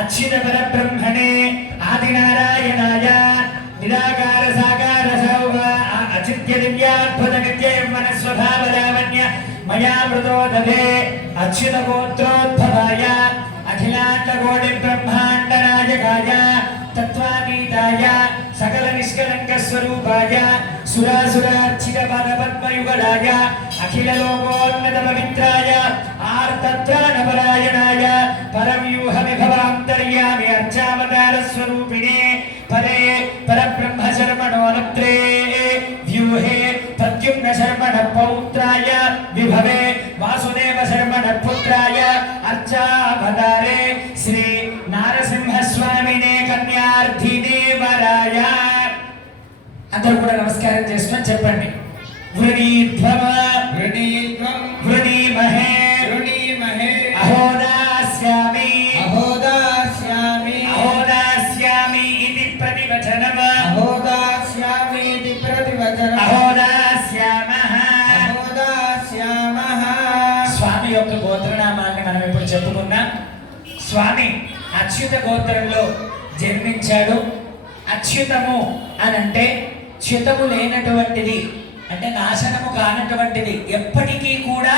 अच्युत परब्रह्मणे आदिनारायणाय निराकार साकार सौभ अचित्य दिव्याद्भुत नित्य यौवन स्वभाव लावण्य मया मृतो दधे अच्युत गोत्रोद्भवाय अखिलांड कोटि ब्रह्मांड नायकाय तत्वातीताय सकल निष्कलंक स्वरूपाय सुरासुरार्चित पद पद्मयुगलाय अखिल लोकोन्नत पवित्राय आर्तत्राणपरायणाय परव्यूह विभवान्तर्यामि अर्चावतार स्वरूपिणे परे परब्रह्म शर्मणोऽनत्रे व्यूहे प्रद्युम्न शर्मण पौत्राय विभवे वासुदेव शर्मण पुत्राय अर्चावतारे श्री नारसिंह स्वामिने कन्यार्थिदेवराय అందరూ కూడా నమస్కారం చేసుకొని చెప్పండి వృణీధ్వమ వృణీధ్వం వృణీమహే వృణీమహే అహోదాస్యామి అహోదాస్యామి అహోదాస్యామి ఇది ప్రతివచనం అహోదాస్యామి ఇది ప్రతివచనం అహోదాస్యామః అహోదాస్యామః స్వామి యొక్క గోత్రనామాన్ని మనం ఇప్పుడు చెప్పుకున్నాం. స్వామి అచ్యుత గోత్రంలో జన్మించాడు. అచ్యుతము అని అంటే చ్యుతము లేనటువంటిది, అంటే నాశనము కానటువంటిది, ఎప్పటికీ కూడా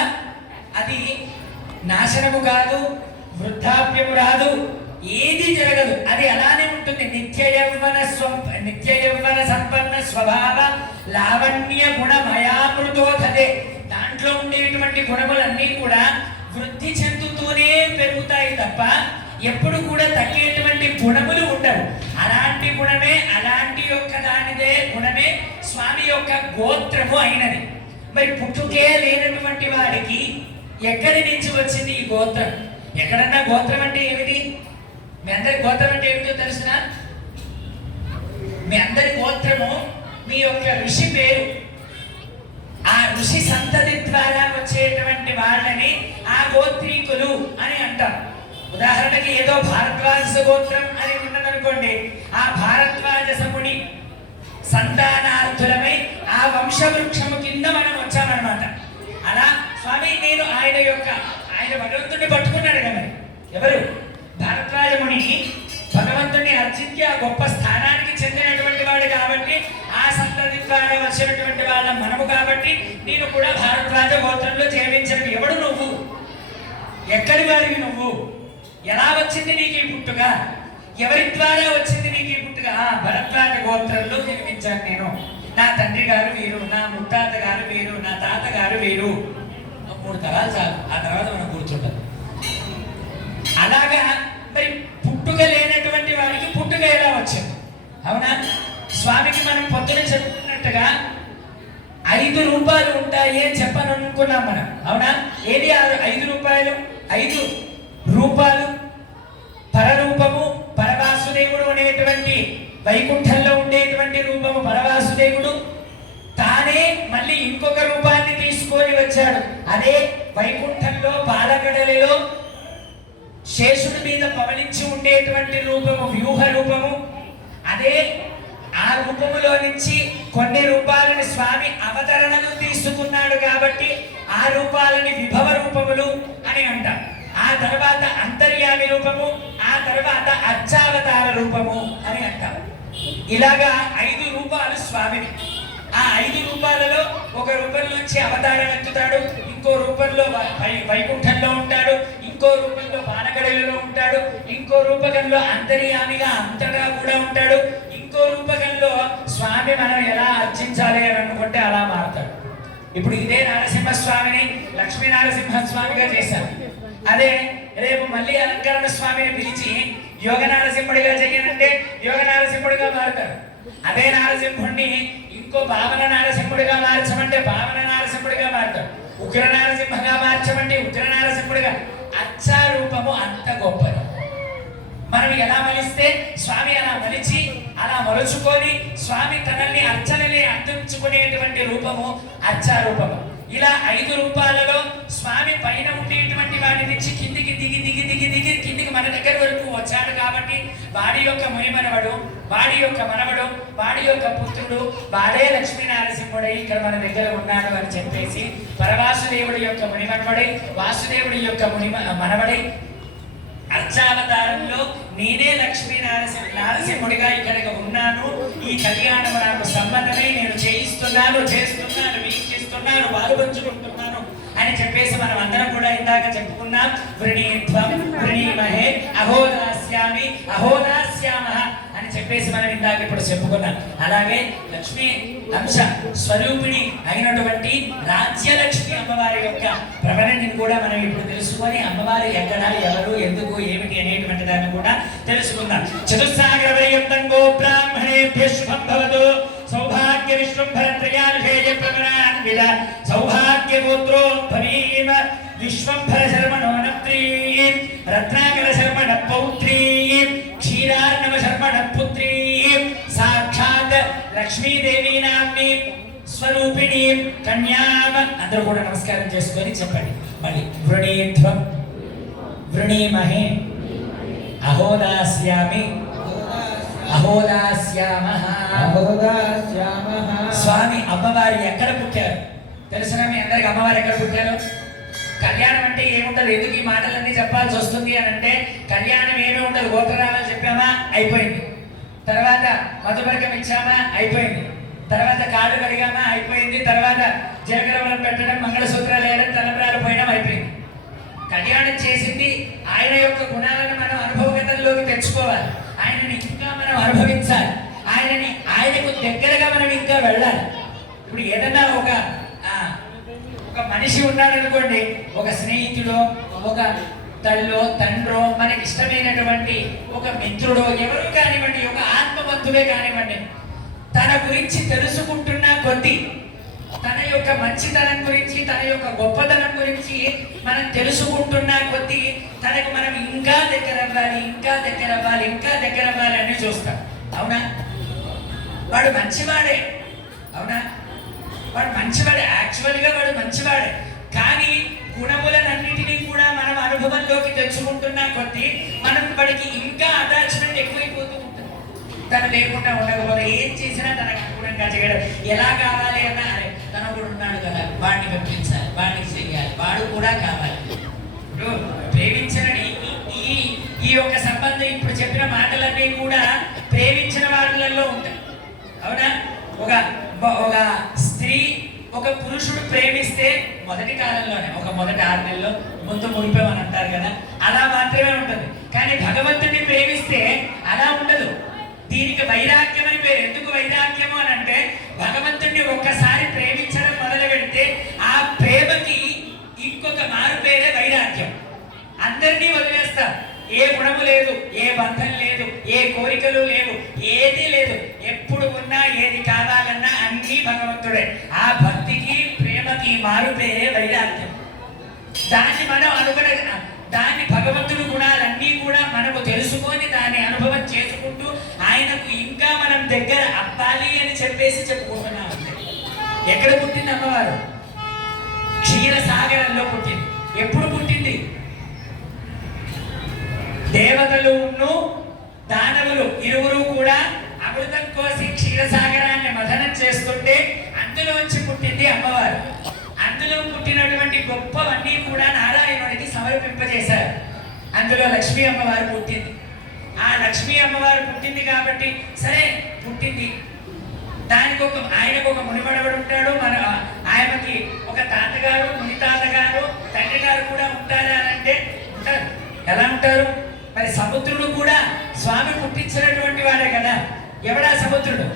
అది నాశనము కాదు, వృద్ధాప్యము రాదు, ఏది జరగదు, అది అలానే ఉంటుంది. నిత్య యౌవన సంపన్న స్వభావ లావణ్య గుణమయామృతోధదే. దాంట్లో ఉండేటువంటి గుణములన్నీ కూడా వృద్ధి చెందుతూనే పెరుగుతాయి తప్ప ఎప్పుడు కూడా తగ్గేటువంటి గుణములు ఉండవు. అలాంటి గుణమే, అలాంటి యొక్క దానిదే గుణమే స్వామి యొక్క గోత్రము అయినది. మరి పుట్టుకే లేనటువంటి వాడికి ఎక్కడి నుంచి వచ్చింది ఈ గోత్రం? ఎక్కడన్నా గోత్రం అంటే ఏమిటి? మీ అందరి గోత్రం అంటే ఏమిటో తెలుసునా? మీ అందరి గోత్రము మీ యొక్క ఋషి పేరు. ఆ ఋషి సంతతి ద్వారా వచ్చేటువంటి వాళ్ళని ఆ గోత్రీకులు అని అంటారు. ఉదాహరణకి ఏదో భారద్వాజ గోత్రం అని ఉన్నదనుకోండి, ఆ భారద్వాజ సముని సంతానార్థులమై ఆ వంశవృక్షము కింద మనం వచ్చామన్నమాట. అలా స్వామి నేను ఆయన భగవంతుడిని పట్టుకున్నాడు కదా. ఎవరు? భారద్వాజ ముని భగవంతుడిని అర్చించి ఆ గొప్ప స్థానానికి చెందినటువంటి వాడు కాబట్టి, ఆ సంతతి ద్వారా వచ్చినటువంటి వాళ్ళ మనము కాబట్టి నేను కూడా భారద్వాజ గోత్రంలో జీవించాను. ఎవడు నువ్వు? ఎక్కడి వారివి నువ్వు? ఎలా వచ్చింది నీకు ఈ పుట్టుక? ఎవరి ద్వారా వచ్చింది నీకు ఈ పుట్టుక? భరద్వాజ గోత్రంలో జన్మించాను నేను. నా తండ్రి గారు వీరు, నా ముత్తాత గారు వీరు, నా తాత గారు వీరు. 3 తరాలు చాలు, ఆ తర్వాత మనం కూర్చుంటాం. అలాగా మరి పుట్టుక లేనటువంటి వారికి పుట్టుక ఎలా వచ్చింది? అవునా? స్వామికి మనం పొద్దున చెప్పుకున్నట్టుగా 5 రూపాయలు ఉంటాయి అని చెప్పాలనుకున్నాం మనం. అవునా? ఏది 5 రూపాయలు? 5 రూపాలు పరరూపము, పరవాసుదేవుడు అనేటువంటి వైకుంఠంలో ఉండేటువంటి రూపము పరవాసుదేవుడు. తానే మళ్ళీ ఇంకొక రూపాన్ని తీసుకొని వచ్చాడు. అదే వైకుంఠంలో బాలగడలిలో శేషుడి మీద పవలించి ఉండేటువంటి రూపము వ్యూహ రూపము. అదే ఆ రూపములో నుంచి కొన్ని రూపాలని స్వామి అవతరణలు తీసుకున్నాడు కాబట్టి ఆ రూపాలని విభవ రూపములు అని అంటారు. ఆ తర్వాత అంతర్యామి రూపము, ఆ తర్వాత అర్చావతార రూపము అని అంటారు. ఇలాగా 5 రూపాలు స్వామిని. ఆ 5 రూపాలలో ఒక రూపం నుంచి అవతారం ఎత్తుతాడు, ఇంకో రూపంలో వైకుంఠంలో ఉంటాడు, ఇంకో రూపంలో బాలగడలలో ఉంటాడు, ఇంకో రూపకంలో అంతర్యామిగా అంతటా కూడా ఉంటాడు, ఇంకో రూపకంలో స్వామి మనం ఎలా అర్చించాలి అని అనుకుంటే అలా మారుతాడు. ఇప్పుడు ఇదే నరసింహస్వామిని లక్ష్మీ నరసింహస్వామిగా చేశారు. అదే రేపు మళ్ళీ అలంకరణ స్వామిని పిలిచి యోగ నారసింహుడిగా చెయ్యనంటే యోగ నారసింహుడిగా మారుతాడు. అదే నారసింహుడిని ఇంకో భావన నారసింహుడిగా మార్చమంటే భావన నారసింహుడిగా మారుతాడు. ఉగ్ర నారసింహగా మార్చమంటే ఉగ్ర నారసింహుడిగా. అచ్చారూపము అంత గొప్పది. మనం ఎలా మలిస్తే స్వామి అలా మలిచి అలా మలుచుకొని స్వామి తనల్ని అర్చనని అందించుకునేటువంటి రూపము అర్చారూపము. ఇలా 5 రూపాలలో స్వామి పైన ఉండేటువంటి వాడి నుంచి కిందికి దిగి దిగి దిగి దిగి కిందికి మన దగ్గర వరకు వచ్చాడు కాబట్టి వాడి యొక్క మునిమనవడు, వాడి యొక్క మనవడు, వాడి యొక్క పుత్రుడు వాడే లక్ష్మీనారసింహుడై ఇక్కడ మన దగ్గర ఉన్నాడు అని చెప్పేసి పరవాసుదేవుడి యొక్క మునిమనవడై వాసుదేవుడి యొక్క మనవడై అర్చావతారంలో నేనే లక్ష్మీ నారసింహుడిగా ఇక్కడికి ఉన్నాను. ఈ కళ్యాణం నాకు సంబంధమే, నేను చేస్తున్నాను, వీక్షిస్తున్నాను, పాల్పంచుకుంటున్నాను అని చెప్పేసి మనం అందరం కూడా ఇందాక చెప్పుకున్నాం. వృణీత్వం వృణీమహే అహోదాస్యామి అహోదాస్యామః అని చెప్పేసి మనం ఇందాక ఇప్పుడు చెప్పుకున్నాం. అలాగే లక్ష్మీ అంశ స్వరూపిణి అయినటువంటి రాజ్యలక్ష్మి అమ్మవారి యొక్క ప్రవణని కూడా మనం ఇప్పుడు తెలుసుకొని అమ్మవారి ఎక్కడ, ఎవరు, ఎందుకు, ఏమిటి అనేటువంటి దాన్ని కూడా తెలుసుకుందాం. చతుస్సాగరపర్యంతంగో బ్రాహ్మణేభ్యః శుభం భవతు. సౌభాగ్య విశ్వంభరత్రయానుషేయ ప్రవరాన్విత సౌభాగ్యగోత్రోద్భవీం విశ్వంభర శర్మణోనప్త్రీం రత్నాకర శర్మణ పౌత్రీం క్షీరార్ణవ శర్మణ పుత్రీం సాక్షాత్ లక్ష్మీదేవి నామ్ని స్వరూపిణి కన్యామ. అందరూ కూడా నమస్కారం చేసుకొని చెప్పండి మళ్ళీ. వృణీధ్వం వృణీమహే అహోదాస్యామి అహోదాస్యామః. స్వామి అమ్మవారి ఎక్కడ పుట్టారు తెలుసునా మీ అందరికి? అమ్మవారు ఎక్కడ పుట్టారు? కళ్యాణం అంటే ఏముంటది, ఎందుకు ఈ మాటలన్నీ చెప్పాల్సి వస్తుంది అని అంటే కళ్యాణం ఏమీ ఉండదు. గోత్రనామాలు చెప్పామా అయిపోయింది, తర్వాత మధుబర్గం ఇచ్చామా అయిపోయింది, తర్వాత కాళ్ళు కడిగామా అయిపోయింది, తర్వాత జీలకర్ర పెట్టడం, మంగళసూత్రాలు వేయడం, తలంబ్రాలు పోయడం అయిపోయింది. కళ్యాణం చేసింది ఆయన యొక్క గుణాలను మనం అనుభవగతంలోకి తెచ్చుకోవాలి, ఆయనని ఇంకా మనం అనుభవించాలి, ఆయనకు దగ్గరగా మనం ఇంకా వెళ్ళాలి. ఇప్పుడు ఏదన్నా ఒక మనిషి ఉన్నాడు అనుకోండి, ఒక స్నేహితుడో, ఒక తల్లో, తండ్రో, మనకి ఇష్టమైనటువంటి ఒక మిత్రుడో, ఎవరు కానివ్వండి, ఒక ఆత్మబంధువే కానివ్వండి, తన గురించి తెలుసుకుంటున్న కొద్దీ, తన యొక్క మంచితనం గురించి, తన యొక్క గొప్పతనం గురించి మనం తెలుసుకుంటున్న కొద్దీ తనకు మనం ఇంకా దగ్గర అవ్వాలి, ఇంకా దగ్గర అవ్వాలి, ఇంకా దగ్గర అవ్వాలి అని చూస్తాం. అవునా? వాడు మంచివాడే, అవునా? వాడు మంచివాడే, యాక్చువల్గా వాడు మంచివాడే, కానీ గుణములన్నింటినీ కూడా మనం అనుభవంలోకి తెచ్చుకుంటున్న కొద్దీ మనం వాడికి ఇంకా అటాచ్మెంట్ ఎక్కువైపోతూ ఉంటుంది. తను లేకుండా ఉండకపోతే ఏం చేసినా తనకు అనుగుణంగా చేయడం, ఎలా కావాలి అన్నా అరే తన కూడా ఉన్నాడు కదా, వాడిని పంపించాలి, వాడిని చెయ్యాలి, వాడు కూడా కావాలి. ఇప్పుడు ప్రేమించిన ఈ యొక్క సంబంధం ఇప్పుడు చెప్పిన మాటలన్నీ కూడా ప్రేమించిన వాళ్ళల్లో ఉంటాయి. అవునా? ఒక స్త్రీ ఒక పురుషుడు ప్రేమిస్తే మొదటి కాలంలోనే, ఒక మొదటి 6 నెలల్లో ముందు మునిపోమని అంటారు కదా, అలా మాత్రమే ఉంటుంది. కానీ భగవంతుడిని ప్రేమిస్తే అలా ఉండదు. దీనికి వైరాగ్యం అని పేరు. ఎందుకు వైరాగ్యము అని అంటే భగవంతుడిని ఒక్కసారి ప్రేమించడం మొదలు పెడితే ఆ ప్రేమకి ఇంకొక మారు పేరే వైరాగ్యం. అందరినీ వదిలేస్తారు, ఏ గుణము లేదు, ఏ బంధం లేదు, ఏ కోరికలు లేవు, ఏది లేదు. ఎప్పుడు ఉన్నా ఏది కావాలన్నా అన్నీ భగవంతుడే. ఆ భక్తికి ప్రేమకి మారు పేరే వైరాగ్యం. దాన్ని మనం దాన్ని భగవంతుడి గుణాలన్నీ కూడా మనకు తెలుసుకొని దాన్ని అనుభవం చేసుకుంటూ ఆయనకు ఇంకా మనం దగ్గర అవ్వాలి అని చెప్పేసి చెప్పుకుంటున్నాం. ఎక్కడ పుట్టింది అమ్మవారు? క్షీరసాగరంలో పుట్టింది. ఎప్పుడు పుట్టింది? దేవతలును దానవులు ఇరువురు కూడా అమృతం కోసి క్షీరసాగరాన్ని మథనం చేస్తుంటే అందులోంచి పుట్టింది అమ్మవారు. అందులో పుట్టినటువంటి గొప్పవన్నీ కూడా నారాయణుడికి సమర్పింపజేశారు. అందులో లక్ష్మీ అమ్మవారు పుట్టింది. ఆ లక్ష్మీ అమ్మవారు పుట్టింది కాబట్టి సరే పుట్టింది, దానికి ఆయనకు ఒక మునిమడవడు ఉంటాడు, మన ఆయనకి ఒక తాతగారు, ముని తాతగారు, తండ్రి గారు కూడా ఉంటారా అని అంటే ఉంటారు. ఎలా ఉంటారు? మరి సముద్రుడు కూడా స్వామి పుట్టించినటువంటి వాడే కదా. ఎవడా సముద్రుడు?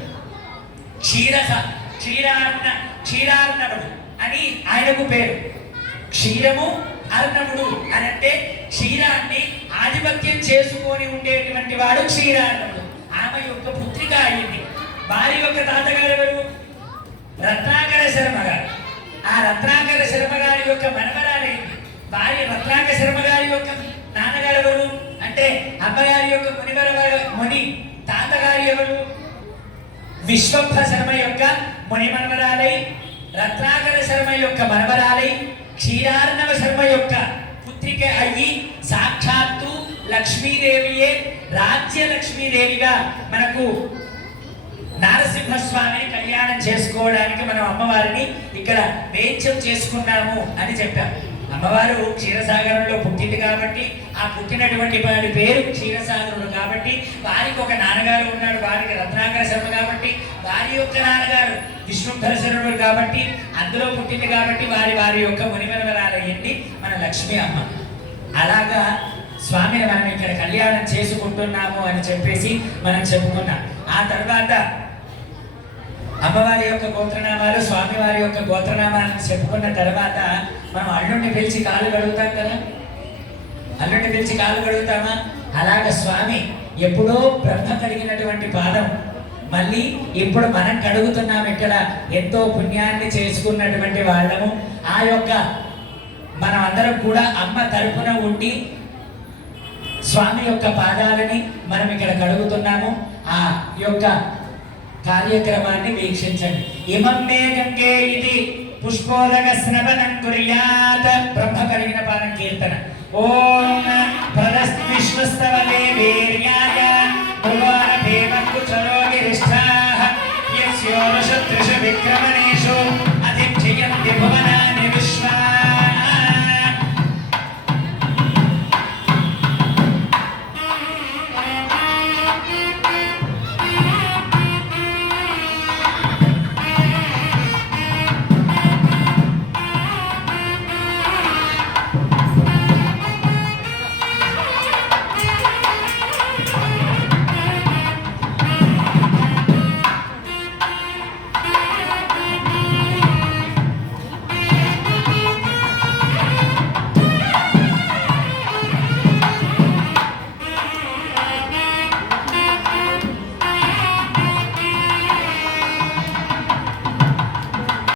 క్షీరార్ణవుడు అని ఆయనకు పేరు. క్షీరము అర్ణవుడు అని అంటే క్షీరాన్ని ఆధిపత్యం చేసుకొని ఉండేటువంటి వాడు క్షీరార్ణవుడు. ఆమె యొక్క పుత్రిక అయింది. వారి యొక్క తాతగారు ఎవరు? రత్నాకర శర్మ గారు. ఆ రత్నాకర శర్మ గారి యొక్క మనవరాలైంది. వారి రత్నాకర శర్మ గారి యొక్క నాన్నగారు ఎవరు అంటే అంటే అమ్మగారి యొక్క ముని తాతగారి ఎవరు? విశ్వంభ శర్మ యొక్క ముని మనవరాలై, రత్నాకర శర్మ యొక్క మనవరాలై, క్షీరార్ణవ శర్మ యొక్క పుత్రిక అయ్యి సాక్షాత్తు లక్ష్మీదేవియే రాజ్య లక్ష్మీదేవిగా మనకు నారసింహస్వామిని కళ్యాణం చేసుకోవడానికి మనం అమ్మవారిని ఇక్కడ వేంచం చేసుకున్నాము అని చెప్పాం. అమ్మవారు క్షీరసాగరంలో పుట్టింది కాబట్టి, ఆ పుట్టినటువంటి వారి పేరు క్షీరసాగరుడు కాబట్టి, వారికి ఒక నాన్నగారు ఉన్నాడు, వారికి రత్నాకర శర్మ కాబట్టి, వారి యొక్క నాన్నగారు విశ్వంభరశరుడు కాబట్టి, అందులో పుట్టింది కాబట్టి వారి యొక్క మునిమనవరాలయ్యింది మన లక్ష్మీ అమ్మ. అలాగా స్వామిని మనం ఇక్కడ కళ్యాణం చేసుకుంటున్నాము అని చెప్పేసి మనం చెప్పుకున్నాం. ఆ తర్వాత అమ్మవారి యొక్క గోత్రనామాలు, స్వామివారి యొక్క గోత్రనామాలను చెప్పుకున్న తర్వాత మనం అల్లుడిని పిలిచి కాలు కడుగుతాం కదా, అల్లుడిని పిలిచి కాలు కడుగుతామా? అలాగ స్వామి ఎప్పుడో బ్రహ్మ కలిగినటువంటి పాదం మళ్ళీ ఇప్పుడు మనం కడుగుతున్నాం. ఇక్కడ ఎంతో పుణ్యాన్ని చేసుకున్నటువంటి వాళ్ళము. ఆ యొక్క మనం అందరం కూడా అమ్మ తరపున ఉండి స్వామి యొక్క పాదాలని మనం ఇక్కడ కడుగుతున్నాము. ఆ యొక్క కార్యక్రమాన్ని వీక్షించండి. ఇమం మే గంగే ఇది పుష్పోదక స్నవనం కుర్యాత్. బ్రహ్మ కలిగిన పాదం కీర్తన. ఓం ప్రదస్త విశ్వస్తవలే వీర్యాయ భువన భీమ